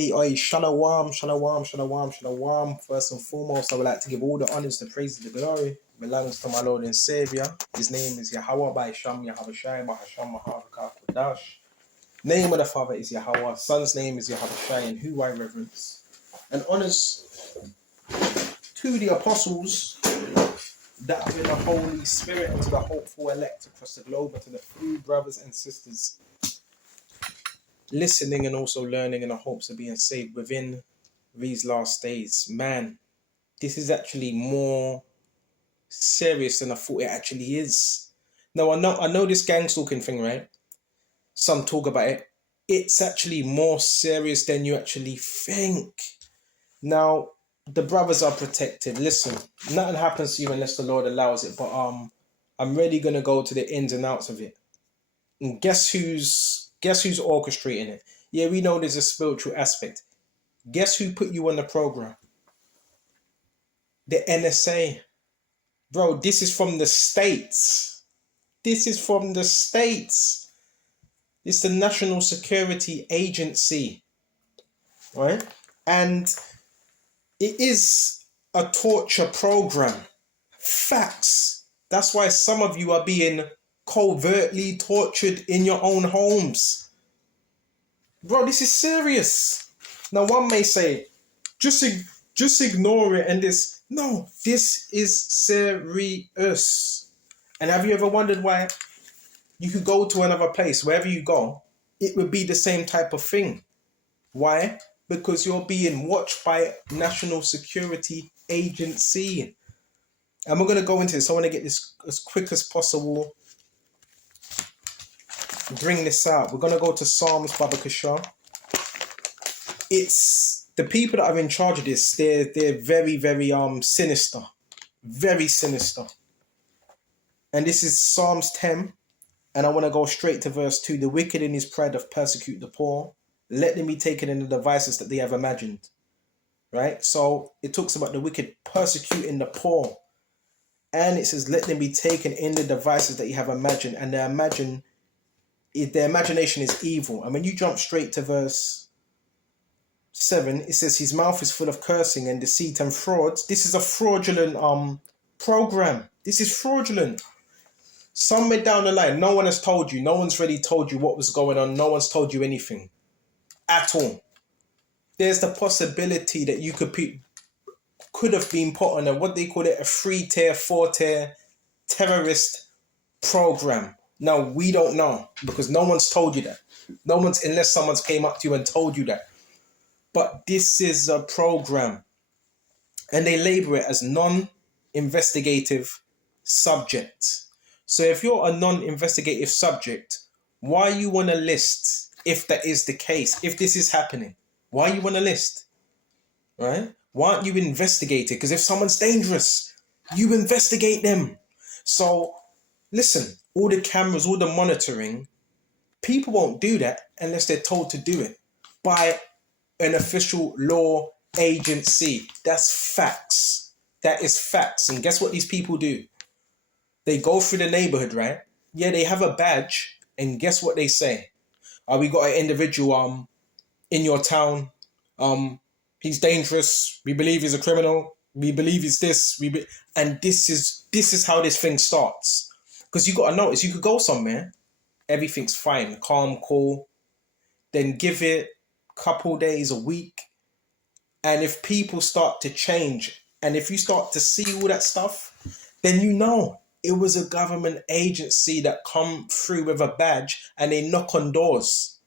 Oi, shalom, shalom, shalom, shalom. First and foremost, I would like to give all the honors, the praise, and the glory belongs to my Lord and Savior. His name is Yahweh by Sham Yahweh Shai by Hasham Mahavaka Kodash. Name of the Father is Yahweh, Son's name is Yahweh Shai, and who I reverence. And honors to the apostles that are in the Holy Spirit, and to the hopeful elect across the globe, and to the free brothers and sisters listening and also learning in the hopes of being saved within these last days. Man, this is actually more serious than I thought it actually is. Now, I know this gang stalking thing, right? Some talk about it. It's actually more serious than you actually think. Now, the brothers are protected. Listen, nothing happens to you unless the Lord allows it. But I'm really gonna go to the ins and outs of it. And guess who's orchestrating it? Yeah, we know there's a spiritual aspect. Guess who put you on the program? The NSA. Bro, this is from the States. This is from the States. It's the National Security Agency. Right? And it is a torture program. Facts. That's why some of you are being covertly tortured in your own homes. Bro, this is serious. Now, one may say, just ignore it and this. No, this is serious. And have you ever wondered why you could go to another place, wherever you go, it would be the same type of thing? Why? Because you're being watched by National Security Agency. And we're going to go into this. I want to get this as quick as possible. Bring this out. We're going to go to Psalms, Baba Kasha. It's the people that are in charge of this. They're very, very sinister. Very sinister. And this is Psalms 10. And I want to go straight to verse 2. The wicked in his pride have persecuted the poor. Let them be taken in the devices that they have imagined. Right? So it talks about the wicked persecuting the poor. And it says, let them be taken in the devices that you have imagined. And their imagination is evil. And when you jump straight to verse 7, it says, his mouth is full of cursing and deceit and frauds. This is a fraudulent program. This is fraudulent. Somewhere down the line, no one has told you. No one's really told you what was going on. No one's told you anything at all. There's the possibility that you could have been put on a 3-tier, 4-tier terrorist program. Now, we don't know because no one's told you that. Unless someone's came up to you and told you that. But this is a program. And they label it as non-investigative subject. So if you're a non-investigative subject, why you want to list if that is the case, if this is happening? Why you want to list? Right? Why aren't you investigated? Because if someone's dangerous, you investigate them. So listen, all the cameras, all the monitoring, people won't do that unless they're told to do it by an official law agency. That's facts. That is facts. And guess what these people do? They go through the neighborhood, right? Yeah, they have a badge. And guess what they say? We got an individual in your town. He's dangerous. We believe he's a criminal. We believe he's this. And this is how this thing starts. Because you got to notice, you could go somewhere, everything's fine, calm, cool. Then give it a couple days, a week. And if people start to change, and if you start to see all that stuff, then you know it was a government agency that come through with a badge and they knock on doors.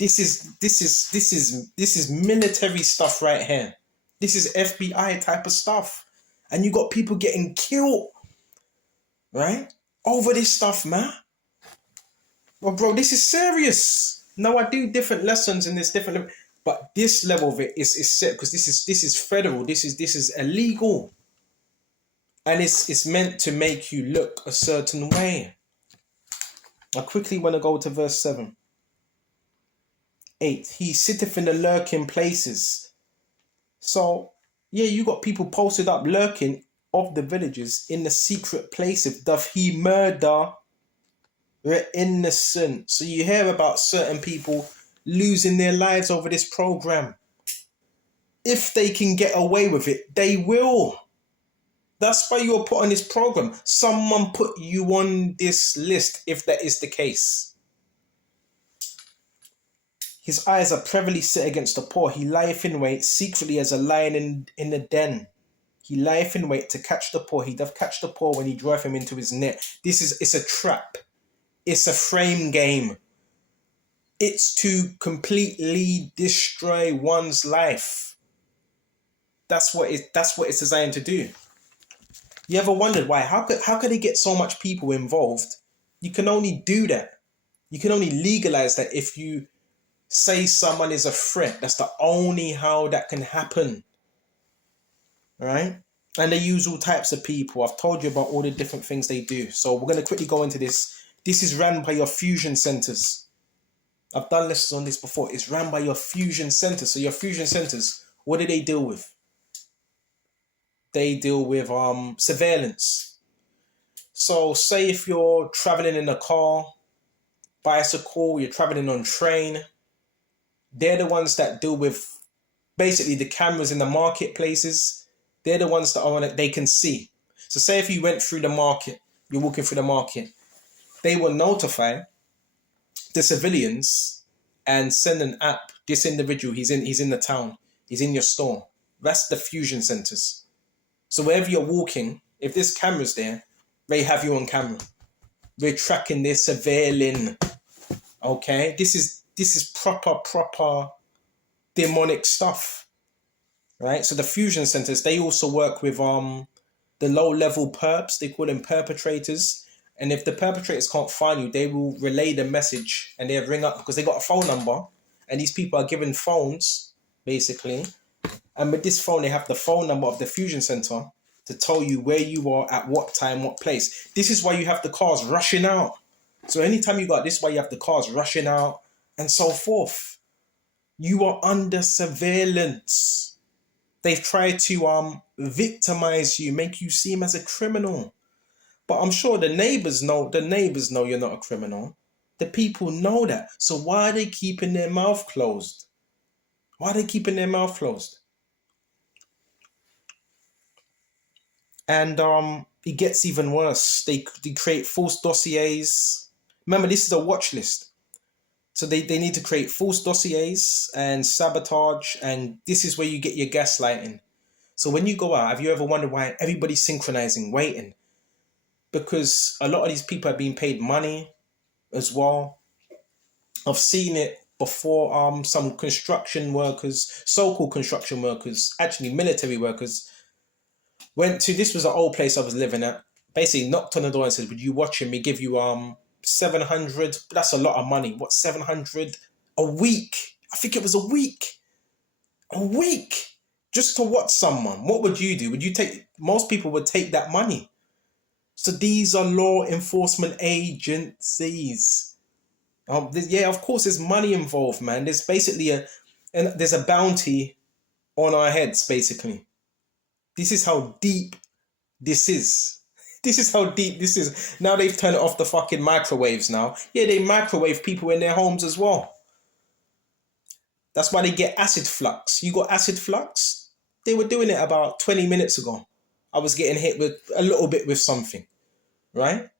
This is military stuff right here. This is FBI type of stuff. And you got people getting killed, right? Over this stuff, man. Well, bro, this is serious. Now, I do different lessons in this different, but this level of it is set because this is federal. This is illegal. And it's meant to make you look a certain way. I quickly want to go to verse 7. 8. He sitteth in the lurking places. So, yeah, you got people posted up lurking of the villages in the secret places. Doth he murder the innocent? So you hear about certain people losing their lives over this program. If they can get away with it, they will. That's why you were put on this program. Someone put you on this list if that is the case. His eyes are privily set against the poor. He lieth in wait secretly as a lion in the den. He lieth in wait to catch the poor. He doth catch the poor when he driveth him into his net. It's a trap. It's a frame game. It's to completely destroy one's life. That's what it's designed to do. You ever wondered why? How could they get so much people involved? You can only do that. You can only legalize that if you say someone is a threat. That's the only how that can happen. Right? And they use all types of people. I've told you about all the different things they do. So we're going to quickly go into this. This is run by your fusion centers. I've done lessons on this before. It's run by your fusion centers. So your fusion centers, what do they deal with? They deal with surveillance. So say if you're traveling in a car, bicycle, you're traveling on train, they're the ones that deal with basically the cameras in the marketplaces. They're the ones that are on it, they can see. So say if you went through the market, you're walking through the market, they will notify the civilians and send an app. This individual, he's in the town, he's in your store. That's the fusion centers. So wherever you're walking, if there's cameras there, they have you on camera. They're tracking, they're surveilling. Okay? This is proper demonic stuff. Right? So the fusion centers, they also work with the low-level perps. They call them perpetrators. And if the perpetrators can't find you, they will relay the message and they'll ring up because they got a phone number. And these people are given phones, basically. And with this phone, they have the phone number of the fusion center to tell you where you are at what time, what place. This is why you have the cars rushing out. So anytime you got this, why you have the cars rushing out and so forth. You are under surveillance. They've tried to victimize you, make you seem as a criminal. But I'm sure the neighbors know you're not a criminal. The people know that. So why are they keeping their mouth closed? Why are they keeping their mouth closed? And it gets even worse. They create false dossiers. Remember, this is a watch list. So they need to create false dossiers and sabotage. And this is where you get your gaslighting. So when you go out, have you ever wondered why everybody's synchronizing, waiting? Because a lot of these people are being paid money as well. I've seen it before. Some construction workers, so-called construction workers, actually military workers, this was an old place I was living at, basically knocked on the door and said, would you watch me give you 700? That's a lot of money. What, 700 a week? I think it was a week. A week just to watch someone. What would you do? Most people would take that money. So these are law enforcement agencies. Yeah, of course there's money involved, man. There's basically there's a bounty on our heads, basically. This is how deep this is. This is how deep this is. Now they've turned off the fucking microwaves now. Yeah, they microwave people in their homes as well. That's why they get acid flux. You got acid flux? They were doing it about 20 minutes ago. I was getting hit with a little bit with something, right?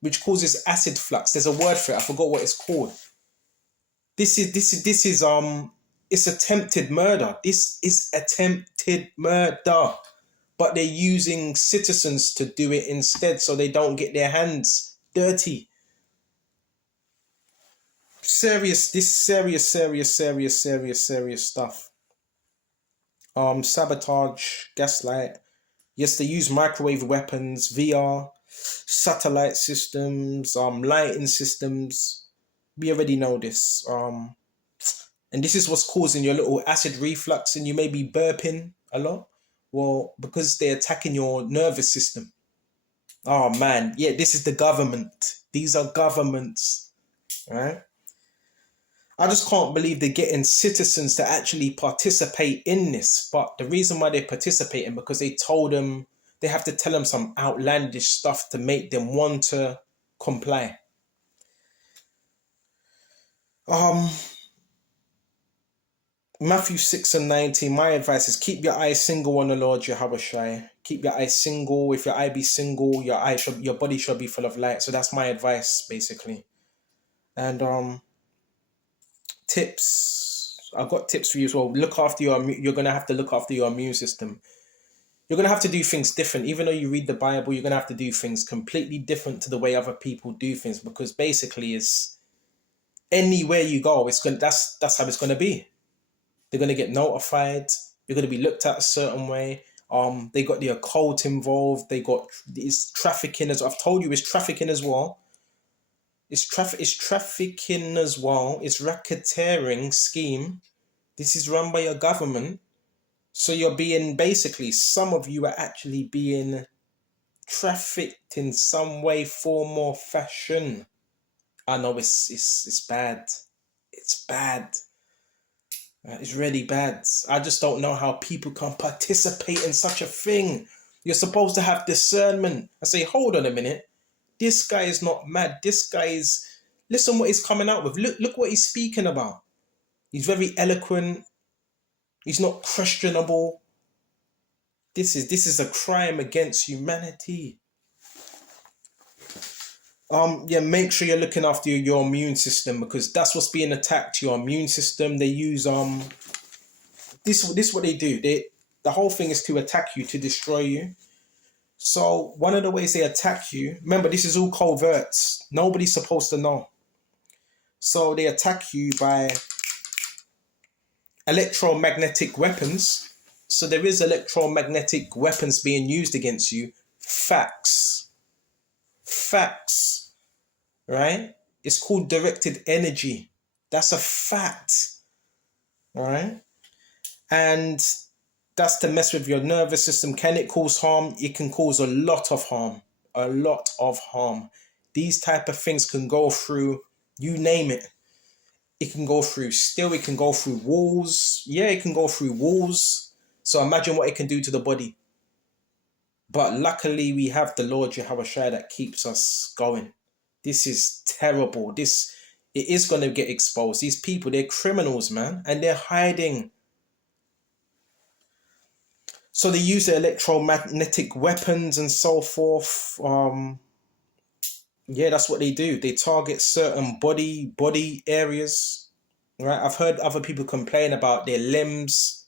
Which causes acid flux. There's a word for it. I forgot what it's called. This is it's attempted murder. This is attempted murder. But they're using citizens to do it instead so they don't get their hands dirty. Serious stuff. Sabotage, gaslight. Yes, they use microwave weapons, VR, satellite systems, lighting systems. We already know this. And this is what's causing your little acid reflux and you may be burping a lot. Well, because they're attacking your nervous system. Oh man, yeah, this is the government. These are governments, right? I just can't believe they're getting citizens to actually participate in this. But the reason why they're participating, because they told them, they have to tell them some outlandish stuff to make them want to comply. Matthew 6:19. My advice is keep your eyes single on the Lord Yahweh Shai. Keep your eyes single. If your eye be single, your body shall be full of light. So that's my advice, basically. And tips. I've got tips for you as well. You're gonna have to look after your immune system. You're gonna have to do things different. Even though you read the Bible, you're gonna have to do things completely different to the way other people do things, because basically it's anywhere you go, that's how it's gonna be. They're gonna get notified. You're gonna be looked at a certain way. They got the occult involved. It's trafficking, as I've told you, it's trafficking as well. It's trafficking as well. It's racketeering scheme. This is run by your government. So some of you are actually being trafficked in some way, form, or fashion. I know it's bad. It's bad. It's really bad. I just don't know how people can participate in such a thing. You're supposed to have discernment. I say, hold on a minute. This guy is not mad. This guy is. Listen what he's coming out with. Look what he's speaking about. He's very eloquent. He's not questionable. This is a crime against humanity. Make sure you're looking after your immune system, because that's what's being attacked. Your immune system. They use this what they do. The whole thing is to attack you, to destroy you. So one of the ways they attack you, remember, this is all covert. Nobody's supposed to know. So they attack you by electromagnetic weapons. So there is electromagnetic weapons being used against you. Facts, right? It's called directed energy. That's a fact, all right? And that's to mess with your nervous system. Can it cause harm? It can cause a lot of harm. A lot of harm. These type of things can go through, you name it. It can go through steel. It can go through walls. Yeah, it can go through walls. So imagine what it can do to the body. But luckily, we have the Lord Yahweh Shai that keeps us going. This is terrible. It is going to get exposed. These people, they're criminals, man. And they're hiding. So they use the electromagnetic weapons and so forth. That's what they do. They target certain body areas. Right? I've heard other people complain about their limbs,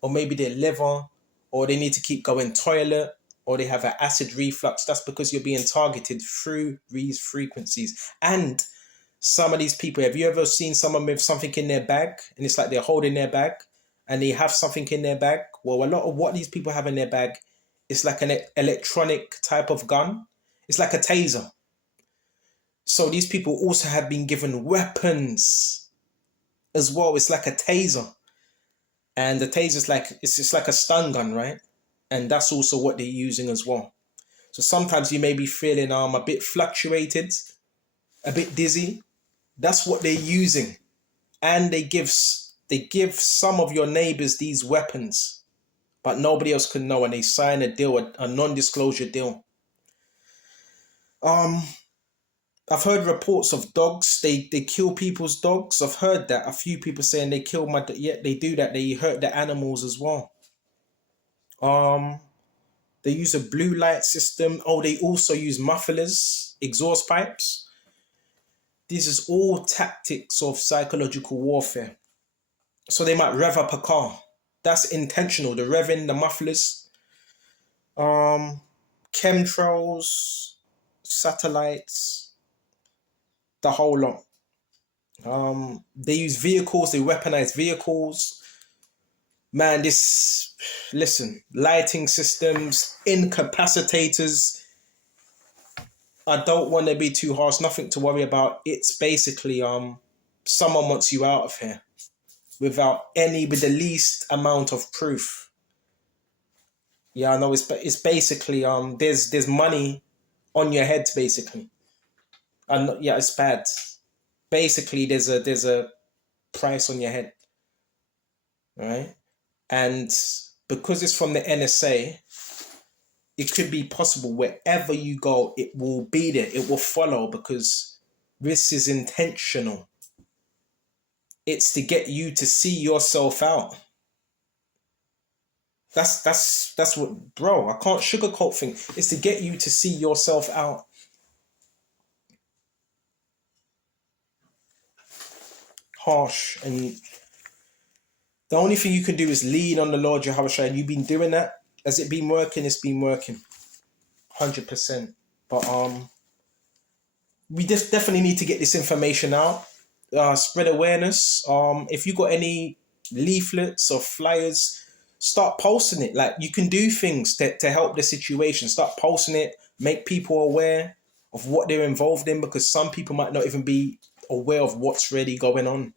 or maybe their liver, or they need to keep going toilet, or they have an acid reflux. That's because you're being targeted through these frequencies. And some of these people, have you ever seen someone with something in their bag, and it's like they're holding their bag and they have something in their bag? Well, a lot of what these people have in their bag is like an electronic type of gun. It's like a taser. So these people also have been given weapons as well. It's like a taser. And the taser it's just like a stun gun, right? And that's also what they're using as well. So sometimes you may be feeling a bit fluctuated, a bit dizzy. That's what they're using. And they give some of your neighbors these weapons, but nobody else can know, and they sign a deal, a non-disclosure deal. I've heard reports of dogs. They kill people's dogs. I've heard that. A few people saying they kill they do that. They hurt the animals as well. They use a blue light system. Oh, they also use mufflers, exhaust pipes. This is all tactics of psychological warfare. So they might rev up a car. That's intentional. The revving, the mufflers, chemtrails, satellites, the whole lot. They use vehicles. They weaponize vehicles. Man, lighting systems, incapacitators. I don't want to be too harsh. Nothing to worry about. It's basically someone wants you out of here with the least amount of proof. Yeah, I know. It's basically there's money on your head basically, and yeah, it's bad. Basically, there's a price on your head, right? And because it's from the NSA, it could be possible wherever you go, it will be there. It will follow, because this is intentional. It's to get you to see yourself out. That's what, bro. I can't sugarcoat things. It's to get you to see yourself out. Harsh. And the only thing you can do is lean on the Lord Yahushua, and you've been doing that. Has it been working? It's been working, 100%. But we just definitely need to get this information out. Spread awareness. If you got any leaflets or flyers, start posting it. Like, you can do things to help the situation. Start posting it. Make people aware of what they're involved in, because some people might not even be aware of what's really going on.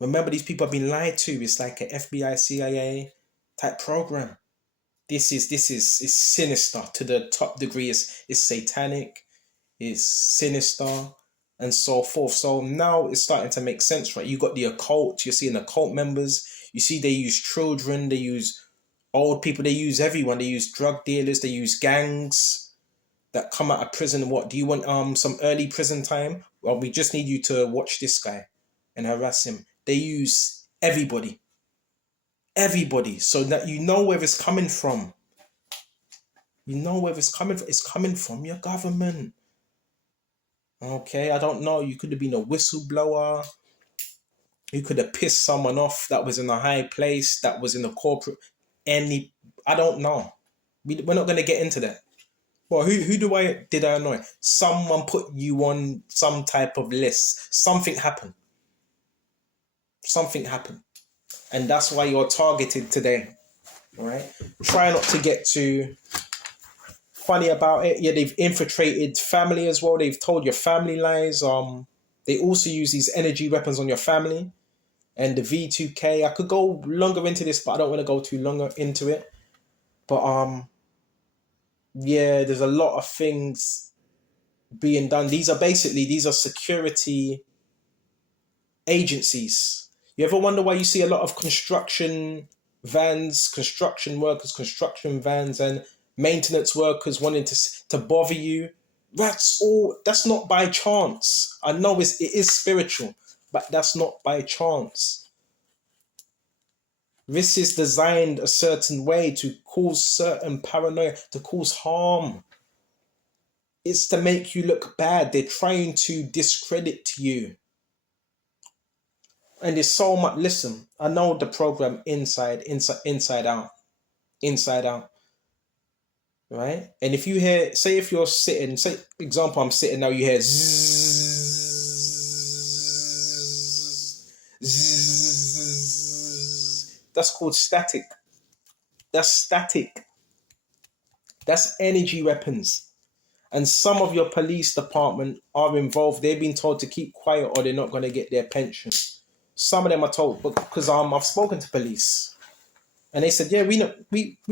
Remember, these people have been lied to. It's like an FBI, CIA type program. This is sinister to the top degree. It's satanic. It's sinister, and so forth. So now it's starting to make sense, right? You got the occult. You're seeing the cult members. You see, they use children. They use old people. They use everyone. They use drug dealers. They use gangs that come out of prison. What do you want? Some early prison time? Well, we just need you to watch this guy and harass him. They use everybody, so that you know where it's coming from. You know where it's coming from. It's coming from your government. Okay, I don't know. You could have been a whistleblower. You could have pissed someone off that was in a high place, that was in a corporate. I don't know. We're not going to get into that. Well, who did I annoy? Someone put you on some type of list. Something happened. And that's why you're targeted today. All right? Try not to get too funny about it. Yeah, they've infiltrated family as well. They've told your family lies. They also use these energy weapons on your family. And the V2K. I could go longer into this, but I don't want to go too longer into it. But yeah, there's a lot of things being done. These are security agencies. You ever wonder why you see a lot of construction vans, construction workers, construction vans, and maintenance workers wanting to bother you? That's not by chance. I know it is spiritual, but that's not by chance. This is designed a certain way to cause certain paranoia, to cause harm. It's to make you look bad. They're trying to discredit you. And there's so much. Listen, I know the program inside out. Right? And if you hear, say if you're sitting, say example, I'm sitting now, you hear zzz, zzz. That's called static. That's static. That's energy weapons. And some of your police department are involved. They've been told to keep quiet or they're not going to get their pension. Some of them are told, because I've spoken to police, and they said, yeah, we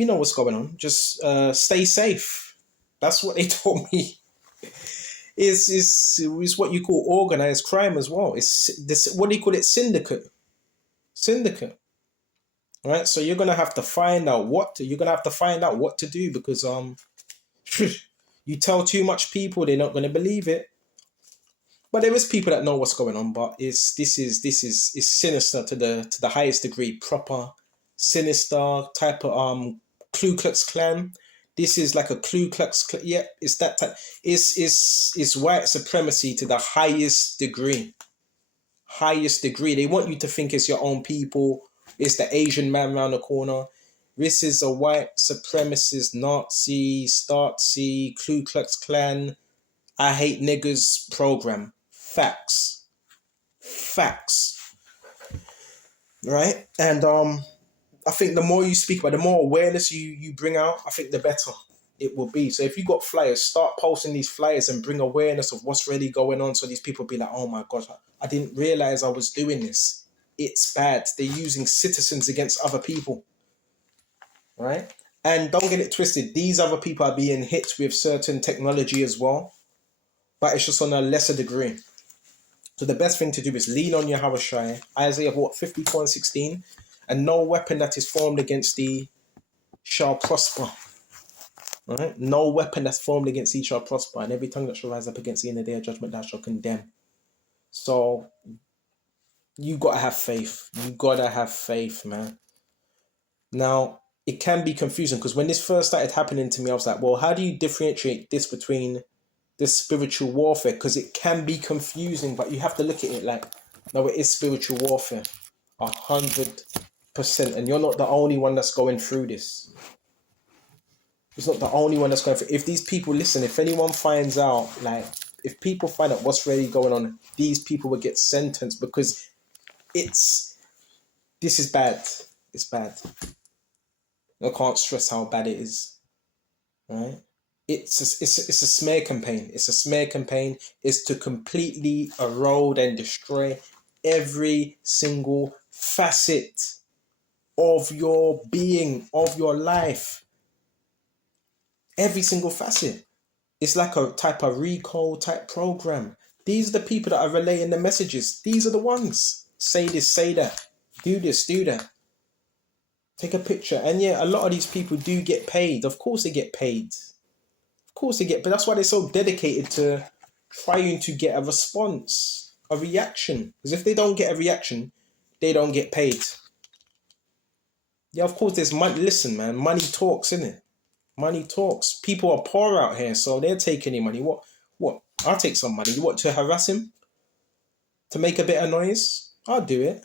know what's going on. Just stay safe. That's what they told me. Is what you call organized crime as well. It's this, what do you call it? Syndicate. All right. So you're gonna have to find out what to do, because you tell too much people, they're not gonna believe it. But there is people that know what's going on. But this is sinister to the highest degree. Proper sinister type of Ku Klux Klan. This is like a Ku Klux Klan. Yeah, it's that type. It's white supremacy to the highest degree. They want you to think it's your own people. It's the Asian man around the corner. This is a white supremacist, Nazi, Stasi, Ku Klux Klan, I hate niggers program. Facts. Right? And I think the more you speak about, the more awareness you bring out, I think the better it will be. So if you got flyers, start posting these flyers and bring awareness of what's really going on, so these people be like, oh my gosh, I didn't realize I was doing this. It's bad. They're using citizens against other people. Right? And don't get it twisted. These other people are being hit with certain technology as well, but it's just on a lesser degree. So the best thing to do is lean on your Yahushua. Isaiah 54:16, and no weapon that is formed against thee shall prosper. All right? No weapon that's formed against thee shall prosper, and every tongue that shall rise up against thee in the day of judgment thou shalt condemn. So You gotta have faith. You gotta have faith, man. Now, it can be confusing because when this first started happening to me, I was like, well, how do you differentiate this between this spiritual warfare? Because it can be confusing, but you have to look at it like, no, it is spiritual warfare. 100%. And you're not the only one that's going through this. It's not the only one that's going through. If these people, listen, if anyone finds out, like, if people find out what's really going on, these people will get sentenced because this is bad. It's bad. I can't stress how bad it is. Right? It's a smear campaign. It's a smear campaign. It's to completely erode and destroy every single facet of your being, of your life. Every single facet. It's like a type of recall type program. These are the people that are relaying the messages. These are the ones. Say this, say that. Do this, do that. Take a picture. And yeah, a lot of these people do get paid. Of course they get paid. Of course they get, but that's why they're so dedicated to trying to get a response, a reaction. Because if they don't get a reaction, they don't get paid. Yeah, of course there's money. Listen, man, money talks, innit? Money talks. People are poor out here, so they'll take any money. What? I'll take some money. You want to harass him? To make a bit of noise? I'll do it.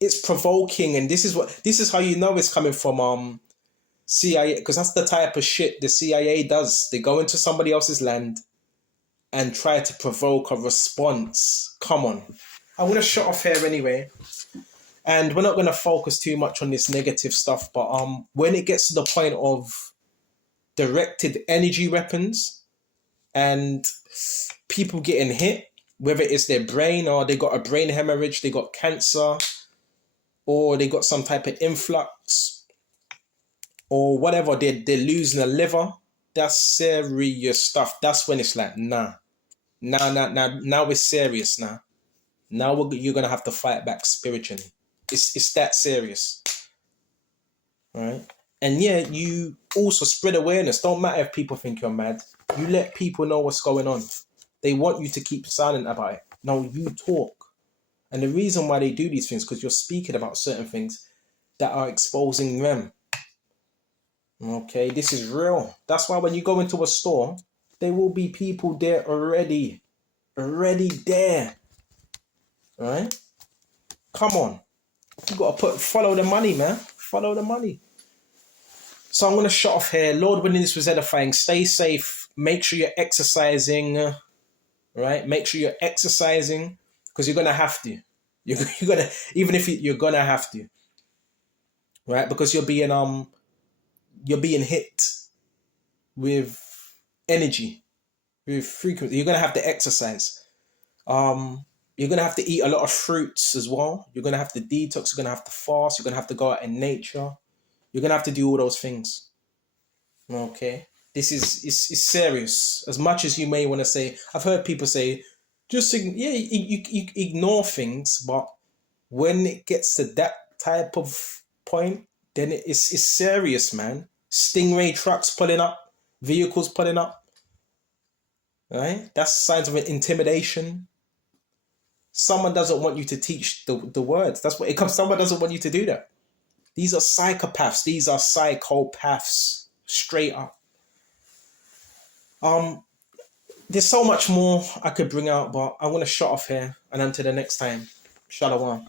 It's provoking, and this is how you know it's coming from CIA, because that's the type of shit the CIA does. They go into somebody else's land and try to provoke a response. Come on. I'm going to shut off here anyway. And we're not going to focus too much on this negative stuff, but when it gets to the point of directed energy weapons and people getting hit, whether it's their brain or they got a brain hemorrhage, they got cancer, or they got some type of influx, or whatever, they're losing a liver, that's serious stuff. That's when it's like, now it's serious now. Now you're going to have to fight back spiritually. It's that serious. Right? And yeah, you also spread awareness. Don't matter if people think you're mad. You let people know what's going on. They want you to keep silent about it. No, you talk. And the reason why they do these things, because you're speaking about certain things that are exposing them. Okay, this is real. That's why when you go into a store, there will be people there already there. Right? Come on. You got to follow the money, man. Follow the money. So I'm going to shut off here. Lord willing, this was edifying. Stay safe. Make sure you're exercising. Right? Make sure you're exercising, because you're going to have to. You're going to, even if you're going to have to. Right? Because you're being hit with energy, with frequency. You're going to have to exercise. You're going to have to eat a lot of fruits as well. You're going to have to detox. You're going to have to fast. You're going to have to go out in nature. You're going to have to do all those things. Okay? This is serious. As much as you may want to say, I've heard people say, you ignore things, but when it gets to that type of point, then it's serious, man. Stingray trucks pulling up, vehicles pulling up. Right? That's signs of an intimidation. Someone doesn't want you to teach the words. That's what it comes. Someone doesn't want you to do that. These are psychopaths. These are psychopaths. Straight up. There's so much more I could bring out, but I'm going to shut off here. And until the next time, Shalom.